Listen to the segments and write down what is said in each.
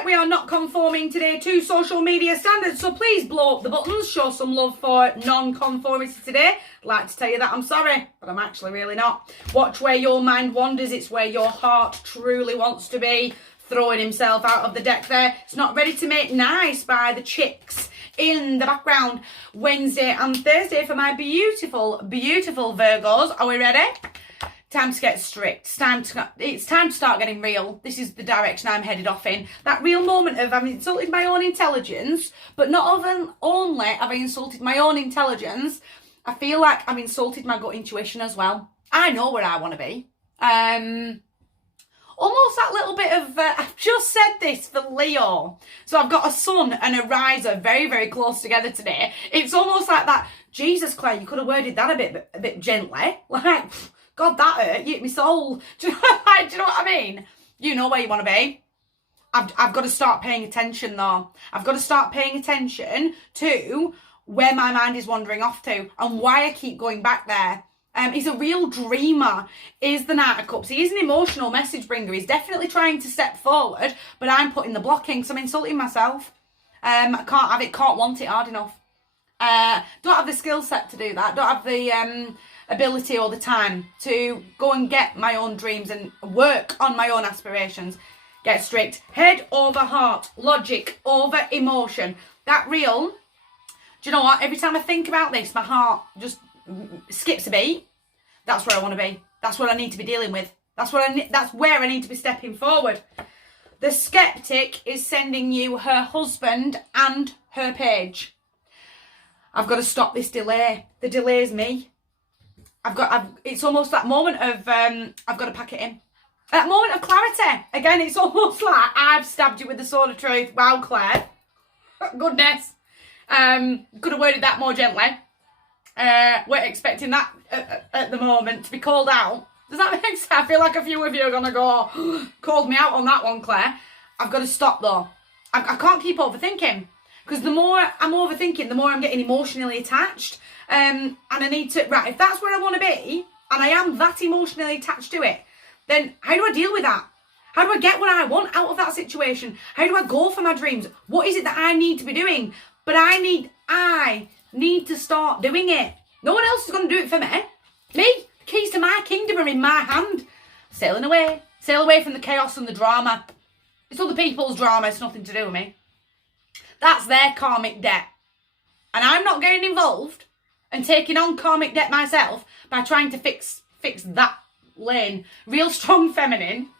right, we are not conforming today to social media standards, so please blow up the buttons, show some love for non-conformity today. I'd like to tell you that I'm sorry, but I'm actually really not. Watch where your mind wanders, it's where your heart truly wants to be. Throwing himself out of the deck there. It's not ready to make nice by the chicks in the background. Wednesday and Thursday for my beautiful, beautiful Virgos. Are we ready? Time to get strict. It's time to start getting real. This is the direction I'm headed off in. That real moment of I've insulted my own intelligence, but not only have I insulted my own intelligence, I feel like I've insulted my gut intuition as well. I know where I want to be. Almost that little bit of, I've just said this for Leo. So I've got a sun and a riser very, very close together today. It's almost like that, Jesus, Claire, you could have worded that a bit gently. Like, God, that hurt, you hit my soul. Do you know what I mean? You know where you want to be. I've got to start paying attention though. I've got to start paying attention to where my mind is wandering off to and why I keep going back there. He's a real dreamer, is the Knight of Cups. He is an emotional message bringer. He's definitely trying to step forward, but I'm putting the blocking because I'm insulting myself. I can't have it, can't want it hard enough. Don't have the skill set to do that. Don't have the ability or the time to go and get my own dreams and work on my own aspirations. Get strict. Head over heart. Logic over emotion. That real, do you know what? Every time I think about this, my heart just skips a beat. That's where I want to be. That's what I need to be dealing with. That's where I need to be stepping forward. The skeptic is sending you her husband and her page. I've got to stop this delay. The delay is me. It's almost that moment of I've got to pack it in. That moment of clarity. Again, it's almost like I've stabbed you with the sword of truth. Wow, Claire. Goodness. Could have worded that more gently. We're expecting that at the moment to be called out. Does that make sense? I feel like a few of you are going to go, called me out on that one, Claire. I've got to stop though. I can't keep overthinking. Because the more I'm overthinking, the more I'm getting emotionally attached. And I need to, right, if that's where I want to be, and I am that emotionally attached to it, then how do I deal with that? How do I get what I want out of that situation? How do I go for my dreams? What is it that I need to be doing? But I need to start doing it. No one else is going to do it for me. Me, the keys to my kingdom are in my hand. Sailing away. Sail away from the chaos and the drama. It's other people's drama. It's nothing to do with me. That's their karmic debt. And I'm not getting involved and taking on karmic debt myself by trying to fix that lane. Real strong feminine.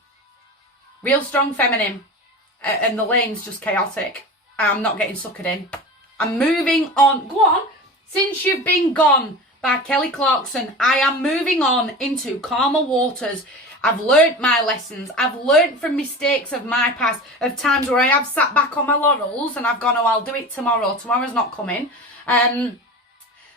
And the lane's just chaotic. I'm not getting suckered in. I'm moving on. Go on. Since You've Been Gone by Kelly Clarkson, I am moving on into calmer waters. I've learnt my lessons. I've learnt from mistakes of my past, of times where I have sat back on my laurels and I've gone, oh, I'll do it tomorrow. Tomorrow's not coming.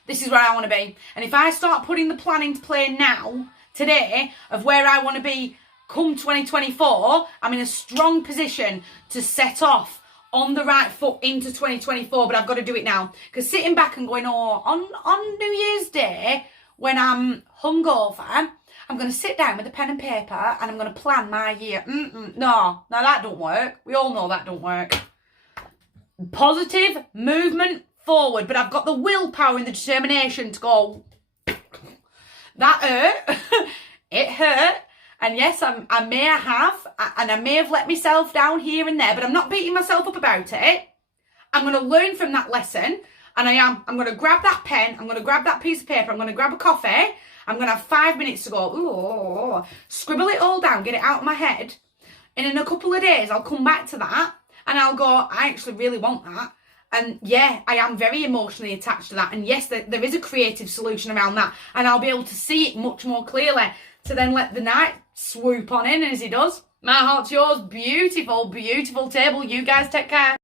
This is where I want to be. And if I start putting the plan into play now, today, of where I want to be come 2024, I'm in a strong position to set off on the right foot into 2024, but I've got to do it now. Because sitting back and going, oh, on New Year's Day, when I'm hungover, I'm going to sit down with a pen and paper and I'm going to plan my year. No, that don't work. We all know that don't work. Positive movement forward, but I've got the willpower and the determination to go, that hurt. It hurt. And yes, I may have let myself down here and there, but I'm not beating myself up about it. I'm going to learn from that lesson. And I'm going to grab that pen. I'm going to grab that piece of paper. I'm going to grab a coffee. I'm going to have 5 minutes to go, scribble it all down, get it out of my head. And in a couple of days, I'll come back to that and I'll go, I actually really want that. And yeah, I am very emotionally attached to that. And yes, there is a creative solution around that. And I'll be able to see it much more clearly to then let the night swoop on in as he does. My heart's yours. Beautiful, beautiful table. You guys take care.